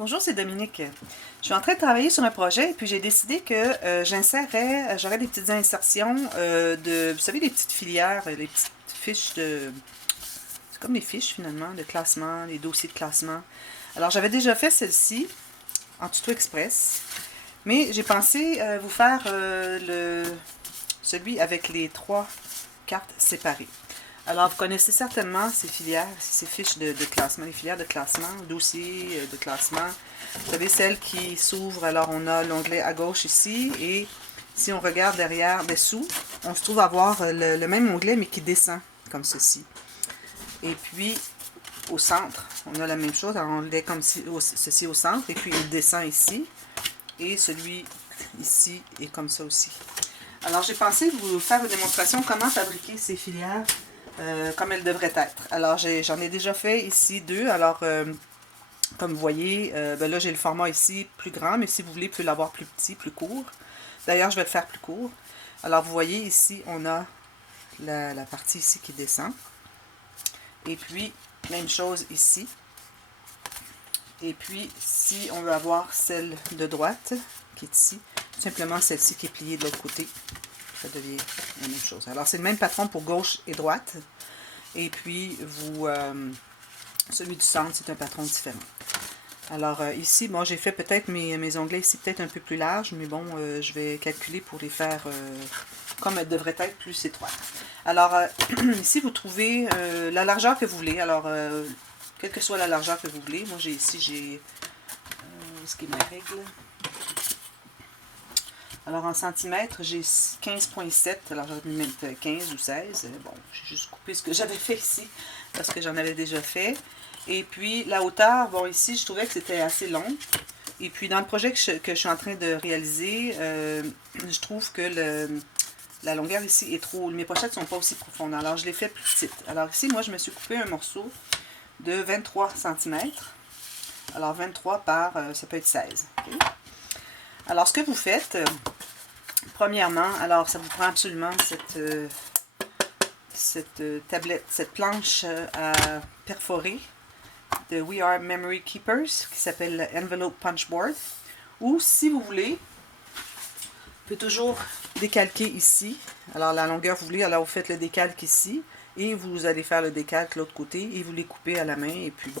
Bonjour, c'est Dominique. Je suis en train de travailler sur un projet et puis j'ai décidé que j'aurais des petites insertions vous savez, des petites filières, des petites fiches de... C'est comme des fiches finalement de classement, des dossiers de classement. Alors j'avais déjà fait celle-ci en tuto express, mais j'ai pensé vous faire celui avec les 3 cartes séparées. Alors, vous connaissez certainement ces filières, ces fiches de classement, les filières de classement, dossiers de classement. Vous savez, celles qui s'ouvrent, alors on a l'onglet à gauche ici, et si on regarde derrière, dessous, on se trouve avoir le même onglet, mais qui descend, comme ceci. Et puis, au centre, on a la même chose, alors on l'est comme ceci au centre, et puis il descend ici, et celui ici est comme ça aussi. Alors, j'ai pensé vous faire une démonstration comment fabriquer ces filières comme elles devraient être. Alors, j'en ai déjà fait ici 2. Alors, comme vous voyez, là, j'ai le format ici plus grand, mais si vous voulez, vous pouvez l'avoir plus petit, plus court. D'ailleurs, je vais le faire plus court. Alors, vous voyez, ici, on a la partie ici qui descend. Et puis, même chose ici. Et puis, si on veut avoir celle de droite, qui est ici, tout simplement celle-ci qui est pliée de l'autre côté, ça devient la même chose. Alors, c'est le même patron pour gauche et droite. Et puis, celui du centre, c'est un patron différent. Alors, ici, moi, j'ai fait peut-être mes onglets ici peut-être un peu plus larges, mais bon, je vais calculer pour les faire comme elles devraient être plus étroites. Alors, ici, vous trouvez la largeur que vous voulez. Alors, quelle que soit la largeur que vous voulez. Moi, j'ai ce qui est ma règle. Alors, en centimètres, j'ai 15,7. Alors, j'aurais pu mettre 15 ou 16. Bon, j'ai juste coupé ce que j'avais fait ici, parce que j'en avais déjà fait. Et puis, la hauteur, bon, ici, je trouvais que c'était assez long. Et puis, dans le projet que je suis en train de réaliser, je trouve que la longueur ici est trop... Mes pochettes ne sont pas aussi profondes. Alors, je l'ai fait plus petite. Alors, ici, moi, je me suis coupé un morceau de 23 cm. Alors, 23 par, ça peut être 16. Okay? Alors, ce que vous faites, premièrement, alors ça vous prend absolument cette tablette, cette planche à perforer de We Are Memory Keepers qui s'appelle Envelope Punch Board. Ou si vous voulez, vous pouvez toujours décalquer ici. Alors, la longueur vous voulez, alors vous faites le décalque ici et vous allez faire le décalque de l'autre côté et vous les coupez à la main et puis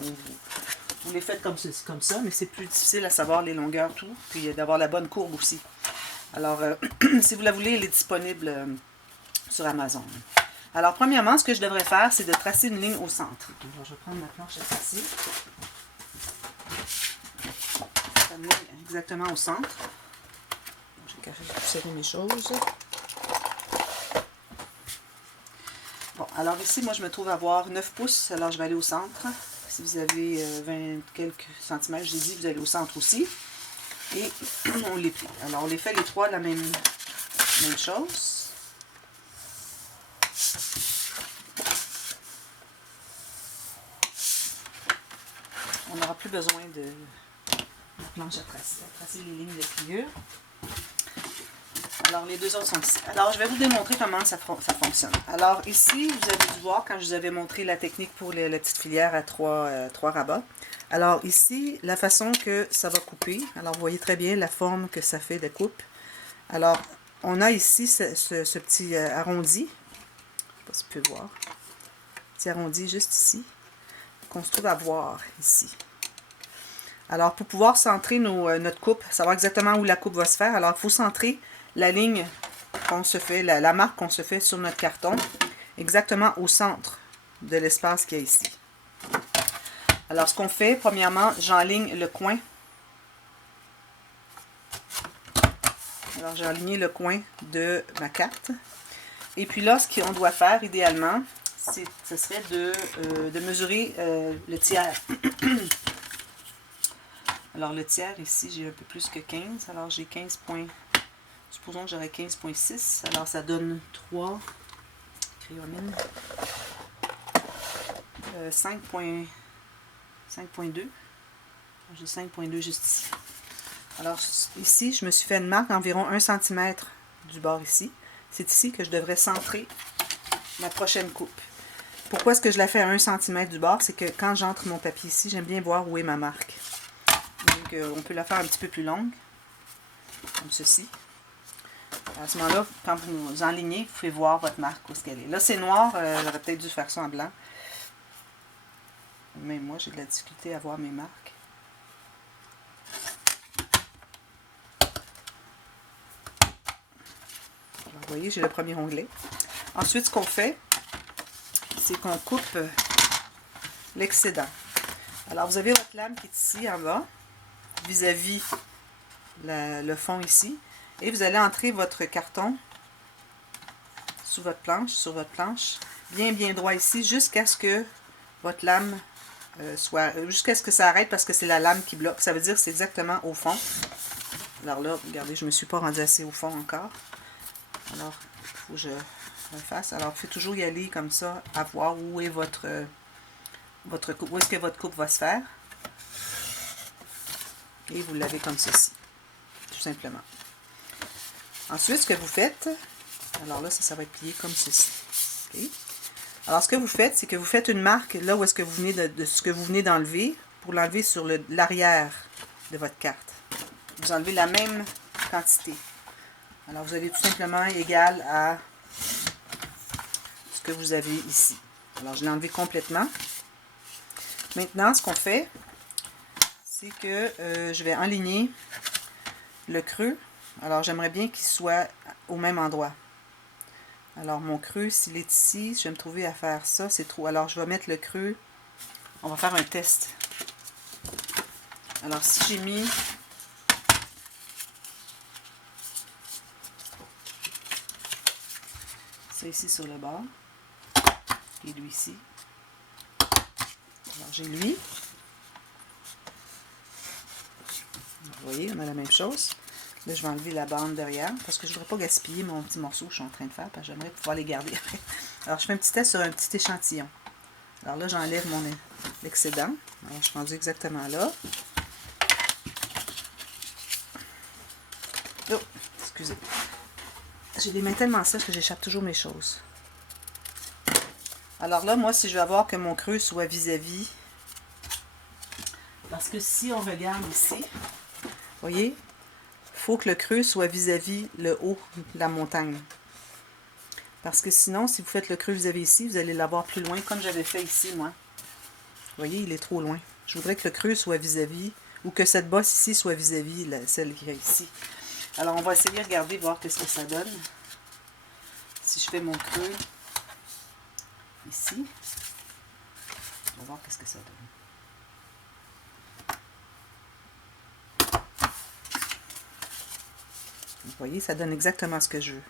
vous les faites comme ça, mais c'est plus difficile à savoir les longueurs, tout, puis d'avoir la bonne courbe aussi. Alors, si vous la voulez, elle est disponible sur Amazon. Alors, premièrement, ce que je devrais faire, c'est de tracer une ligne au centre. Alors, je vais prendre ma planche à tracer. Ça me met exactement au centre. Je vais serrer mes choses. Bon, alors ici, moi, je me trouve à avoir 9 pouces, alors je vais aller au centre. Si vous avez 20 quelques centimètres, j'ai dit, vous allez au centre aussi. Et on les plie. Alors, on les fait les trois la même chose. On n'aura plus besoin de la planche à tracer les lignes de pliure. Alors, les deux autres sont ici. Alors, je vais vous démontrer comment ça fonctionne. Alors, ici, vous avez dû voir quand je vous avais montré la technique pour la petite filière à 3 rabats. Alors, ici, la façon que ça va couper. Alors, vous voyez très bien la forme que ça fait de coupe. Alors, on a ici ce petit arrondi. Je ne sais pas si vous pouvez voir. Petit arrondi juste ici, qu'on se trouve à voir ici. Alors, pour pouvoir centrer notre coupe, savoir exactement où la coupe va se faire, alors il faut centrer la ligne qu'on se fait, la marque qu'on se fait sur notre carton, exactement au centre de l'espace qu'il y a ici. Alors, ce qu'on fait, premièrement, j'enligne le coin. Alors, j'ai aligné le coin de ma carte. Et puis là, ce qu'on doit faire, idéalement, ce serait de mesurer le tiers. Alors, le tiers, ici, j'ai un peu plus que 15. Alors, j'ai 15 points. Supposons que j'aurais 15,6. Alors, ça donne 3. Crayonine. 5,2. J'ai 5,2 juste ici. Alors, ici, je me suis fait une marque d'environ 1 cm du bord ici. C'est ici que je devrais centrer ma prochaine coupe. Pourquoi est-ce que je la fais à 1 cm du bord? C'est que quand j'entre mon papier ici, j'aime bien voir où est ma marque. Donc, on peut la faire un petit peu plus longue, comme ceci. À ce moment-là, quand vous enlignez, vous pouvez voir votre marque où est-ce qu'elle est. Là, c'est noir, j'aurais peut-être dû faire ça en blanc. Mais moi, j'ai de la difficulté à voir mes marques. Alors, vous voyez, j'ai le premier onglet. Ensuite, ce qu'on fait, c'est qu'on coupe l'excédent. Alors, vous avez votre lame qui est ici en bas, vis-à-vis le fond ici. Et vous allez entrer votre carton sous votre planche, sur votre planche, bien droit ici, jusqu'à ce que votre lame jusqu'à ce que ça arrête, parce que c'est la lame qui bloque. Ça veut dire que c'est exactement au fond. Alors là, regardez, je ne me suis pas rendu assez au fond encore. Alors, il faut que je refasse. Alors, il faut toujours y aller comme ça, à voir où est votre coupe, où est-ce que votre coupe va se faire. Et vous l'avez comme ceci, tout simplement. Ensuite, ce que vous faites, alors là, ça va être plié comme ceci. Okay. Alors, ce que vous faites, c'est que vous faites une marque là où est-ce que vous venez de ce que vous venez d'enlever, pour l'enlever sur l'arrière de votre carte. Vous enlevez la même quantité. Alors, vous allez tout simplement égal à ce que vous avez ici. Alors, je l'ai enlevé complètement. Maintenant, ce qu'on fait, c'est que je vais enligner le creux. Alors, j'aimerais bien qu'il soit au même endroit. Alors, mon creux, s'il est ici, je vais me trouver à faire ça, c'est trop. Alors, je vais mettre le creux. On va faire un test. Alors, si j'ai mis ça ici sur le bord, et lui ici. Alors, j'ai lui. Vous voyez, on a la même chose. Là, je vais enlever la bande derrière, parce que je ne voudrais pas gaspiller mon petit morceau que je suis en train de faire, parce que j'aimerais pouvoir les garder après. Alors, je fais un petit test sur un petit échantillon. Alors là, j'enlève l'excédent. Alors, je suis rendu exactement là. Oh, excusez. J'ai les mains tellement sèches que j'échappe toujours mes choses. Alors là, moi, si je veux avoir que mon creux soit vis-à-vis, parce que si on regarde ici, vous voyez, il faut que le creux soit vis-à-vis le haut de la montagne. Parce que sinon, si vous faites le creux vis-à-vis ici, vous allez l'avoir plus loin, comme j'avais fait ici, moi. Vous voyez, il est trop loin. Je voudrais que le creux soit vis-à-vis, ou que cette bosse ici soit vis-à-vis celle qui est ici. Alors, on va essayer de regarder, voir qu'est-ce que ça donne. Si je fais mon creux ici, on va voir qu'est-ce que ça donne. Vous voyez, ça donne exactement ce que je veux.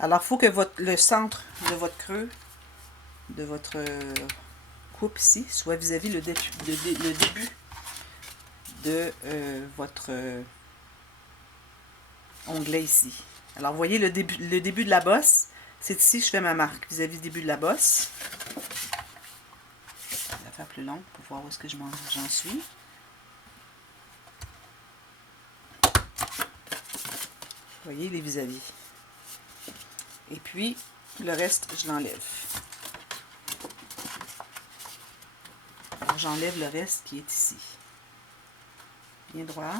Alors, il faut que le centre de votre creux, de votre coupe ici, soit vis-à-vis le début de votre onglet ici. Alors, vous voyez, le début de la bosse, c'est ici que je fais ma marque, vis-à-vis du début de la bosse. Je vais la faire plus longue pour voir où est-ce que j'en suis. Vous voyez, il est vis-à-vis. Et puis, le reste, je l'enlève. Alors, j'enlève le reste qui est ici. Bien droit.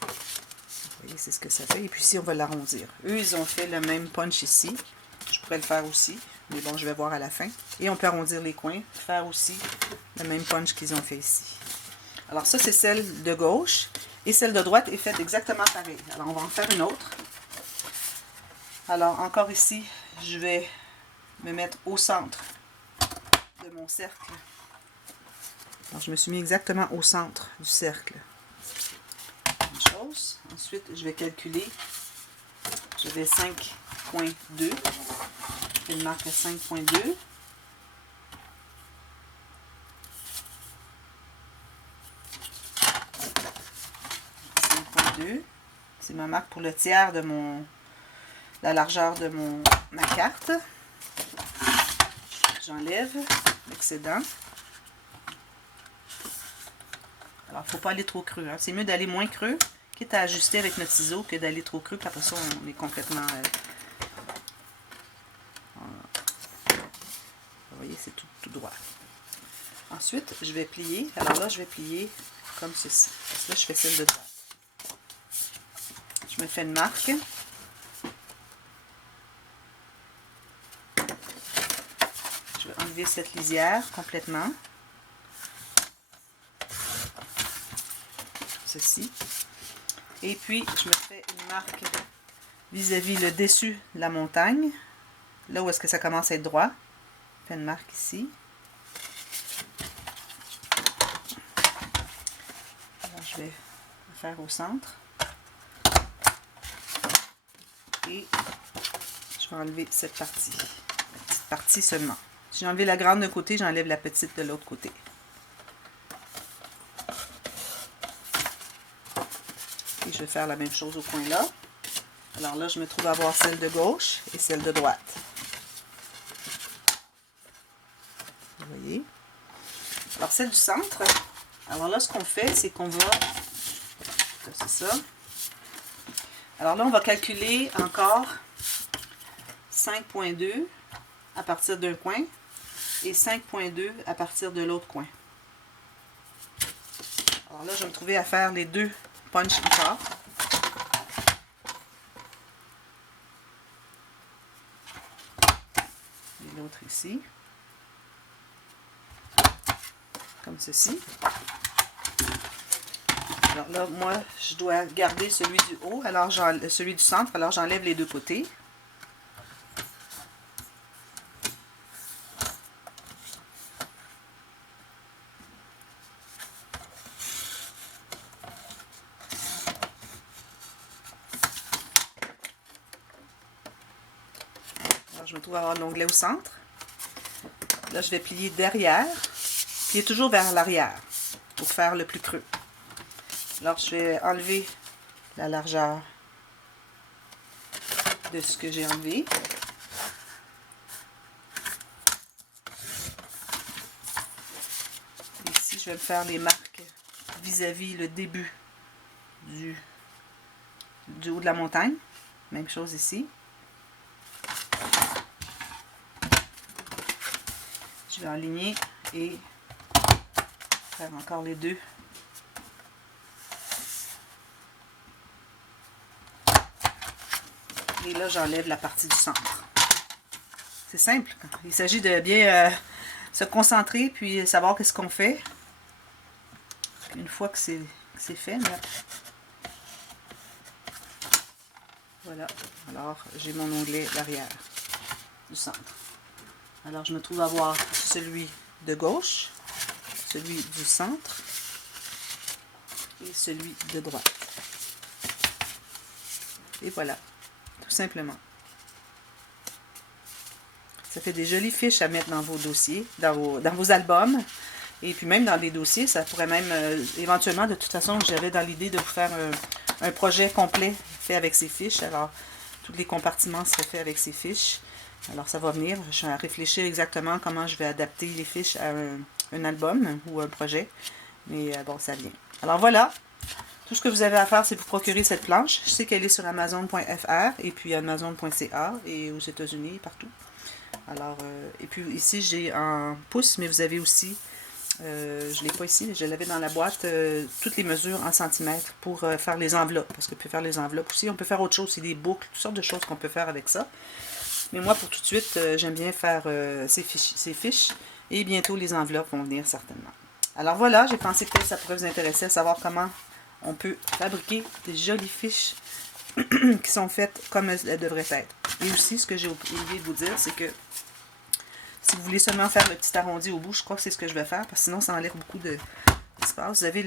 Vous voyez, c'est ce que ça fait. Et puis ici, on va l'arrondir. Eux, ils ont fait le même punch ici. Je pourrais le faire aussi. Mais bon, je vais voir à la fin. Et on peut arrondir les coins. Faire aussi le même punch qu'ils ont fait ici. Alors ça, c'est celle de gauche. Et celle de droite est faite exactement pareil. Alors, on va en faire une autre. Alors, encore ici, je vais me mettre au centre de mon cercle. Alors, je me suis mis exactement au centre du cercle. Une chose. Ensuite, je vais calculer. Je vais 5.2. Je fais une marque à 5.2. C'est ma marque pour le tiers de la largeur de ma carte. J'enlève l'excédent. Alors, il ne faut pas aller trop creux. Hein. C'est mieux d'aller moins creux, quitte à ajuster avec notre ciseau, que d'aller trop creux. Puis après ça, on est complètement... vous voyez, c'est tout droit. Ensuite, je vais plier. Alors là, je vais plier comme ceci. Parce que là, je fais celle de droite. Je me fais une marque. Je vais enlever cette lisière complètement. Ceci. Et puis, je me fais une marque vis-à-vis le dessus de la montagne. Là où est-ce que ça commence à être droit. Je fais une marque ici. Alors, je vais le faire au centre. Et je vais enlever cette partie. La petite partie seulement. Si j'ai enlevé la grande d'un côté, j'enlève la petite de l'autre côté. Et je vais faire la même chose au coin là. Alors là, je me trouve à avoir celle de gauche et celle de droite. Vous voyez? Alors, celle du centre, alors là, ce qu'on fait, c'est qu'on va... C'est ça. Alors là, on va calculer encore 5,2 à partir d'un coin et 5,2 à partir de l'autre coin. Alors là, je vais me trouver à faire les deux punch encore. Et l'autre ici. Comme ceci. Alors là, moi, je dois garder celui du haut, alors celui du centre, alors j'enlève les deux côtés. Alors, je me trouve à avoir l'onglet au centre. Là, je vais plier derrière, plier toujours vers l'arrière pour faire le plus creux. Alors, je vais enlever la largeur de ce que j'ai enlevé. Ici, je vais me faire les marques vis-à-vis le début du haut de la montagne. Même chose ici. Je vais aligner et faire encore les deux. Et là, j'enlève la partie du centre. C'est simple. Il s'agit de bien se concentrer puis savoir qu'est-ce qu'on fait. Une fois que c'est fait, là. Voilà. Alors, j'ai mon onglet l'arrière du centre. Alors, je me trouve à avoir celui de gauche, celui du centre et celui de droite. Et voilà. Tout simplement. Ça fait des jolies fiches à mettre dans vos dossiers, dans vos albums. Et puis même dans des dossiers, ça pourrait même, éventuellement, de toute façon, j'avais dans l'idée de vous faire un projet complet fait avec ces fiches. Alors, tous les compartiments seraient faits avec ces fiches. Alors, ça va venir. Je vais réfléchir exactement comment je vais adapter les fiches à un album ou un projet. Mais bon, ça vient. Alors voilà. Tout ce que vous avez à faire, c'est vous procurer cette planche. Je sais qu'elle est sur Amazon.fr et puis Amazon.ca et aux États-Unis, partout. Alors, et puis ici, j'ai en pouces, mais vous avez aussi, je ne l'ai pas ici, mais je l'avais dans la boîte, toutes les mesures en centimètres pour faire les enveloppes. Parce qu'on peut faire les enveloppes aussi. On peut faire autre chose, c'est des boucles, toutes sortes de choses qu'on peut faire avec ça. Mais moi, pour tout de suite, j'aime bien faire ces fiches. Et bientôt, les enveloppes vont venir certainement. Alors voilà, j'ai pensé que peut-être ça pourrait vous intéresser à savoir comment on peut fabriquer des jolies fiches qui sont faites comme elles devraient être. Et aussi, ce que j'ai oublié de vous dire, c'est que si vous voulez seulement faire le petit arrondi au bout, je crois que c'est ce que je vais faire, parce que sinon ça enlève beaucoup d'espace. Vous avez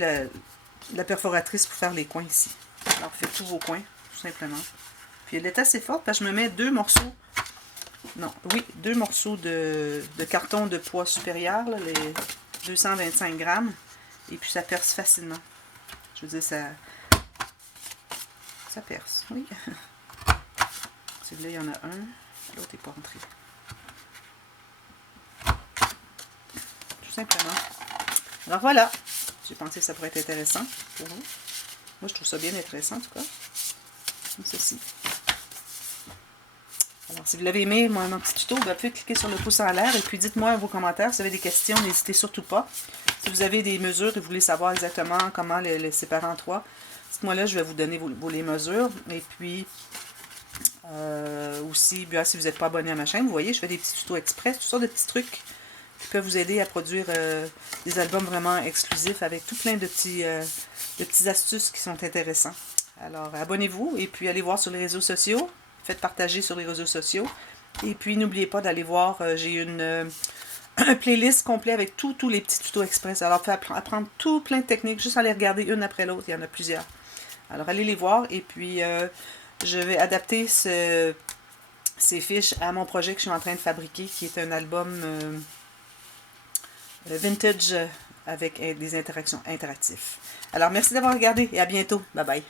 la perforatrice pour faire les coins ici. Alors, faites tous vos coins, tout simplement. Puis elle est assez forte, parce que je me mets deux morceaux de carton de poids supérieur, là, les 225 grammes, et puis ça perce facilement. Je veux dire, ça perce, oui. Celui-là, il y en a un, l'autre n'est pas rentré. Tout simplement. Alors voilà, j'ai pensé que ça pourrait être intéressant pour vous. Moi, je trouve ça bien intéressant, en tout cas. Comme ceci. Alors, si vous l'avez aimé, mon petit tuto, vous pouvez cliquer sur le pouce en l'air et puis dites-moi vos commentaires. Si vous avez des questions, n'hésitez surtout pas. Si vous avez des mesures et vous voulez savoir exactement comment les séparer en trois, dites-moi là, je vais vous donner les mesures. Et puis, aussi, bien, si vous n'êtes pas abonné à ma chaîne, vous voyez, je fais des petits tutos express, toutes sortes de petits trucs qui peuvent vous aider à produire des albums vraiment exclusifs avec tout plein de petites astuces qui sont intéressants. Alors, abonnez-vous et puis allez voir sur les réseaux sociaux. Faites partager sur les réseaux sociaux. Et puis, n'oubliez pas d'aller voir, j'ai un playlist complet avec tous les petits tutos express. Alors, fait apprendre tout plein de techniques, juste à les regarder une après l'autre. Il y en a plusieurs. Alors, allez les voir et puis je vais adapter ces fiches à mon projet que je suis en train de fabriquer, qui est un album vintage avec des interactions interactives. Alors, merci d'avoir regardé et à bientôt. Bye bye.